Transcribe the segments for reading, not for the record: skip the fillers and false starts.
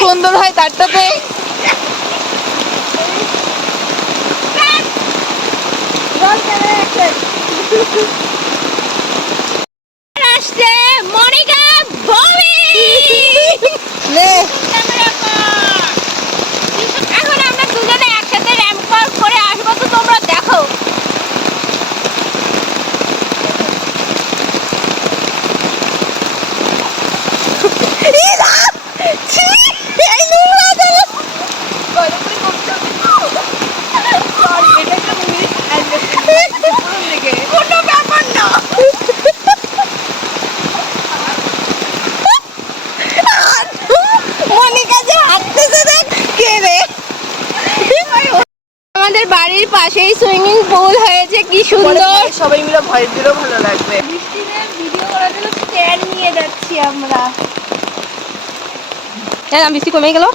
সুন্দর হয় তারটাতে আসছে মনিকা ববি এখন আমরা দুজনে একসাথে র্যাম্প ওয়াক করে আসবো, তো তোমরা দেখো। কোনো ব্যাপার না। মনিকা যে হাঁটতেছে দেখ কে রে। আমাদের বাড়ির পাশেই সুইমিং পুল হয়েছে, কি সুন্দর। সবাই মিলে ভয় দিলেও ভালো লাগবে। বৃষ্টিতে ভিডিও করার জন্য স্ট্যান্ড নিয়ে যাচ্ছি আমরা। হ্যাঁ, বৃষ্টি কমে গেল।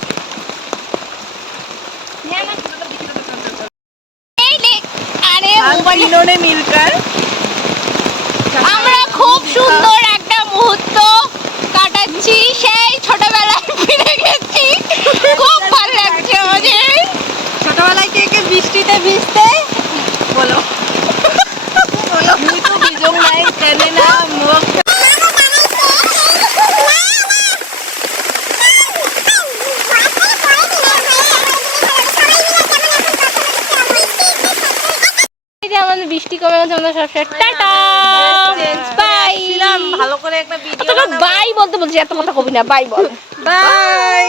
আমরা খুব সুন্দর একটা মুহূর্ত কাটাচ্ছি, সেই ছোটবেলায় ফিরে গেছি। খুব ভালো লাগছে আমাদের। ছোটবেলায় কে কে বৃষ্টিতে ভিজতে বলো বলো। মুই তো ভিজং নাই জানি না মুখ। আমাদের বৃষ্টি কমে গেছে, আমাদের সবসময় টাটা বাই। ভালো করে একটা ভিডিও বাই বলতে বলছি, এত কথা কবি না, বাই বল। বাই।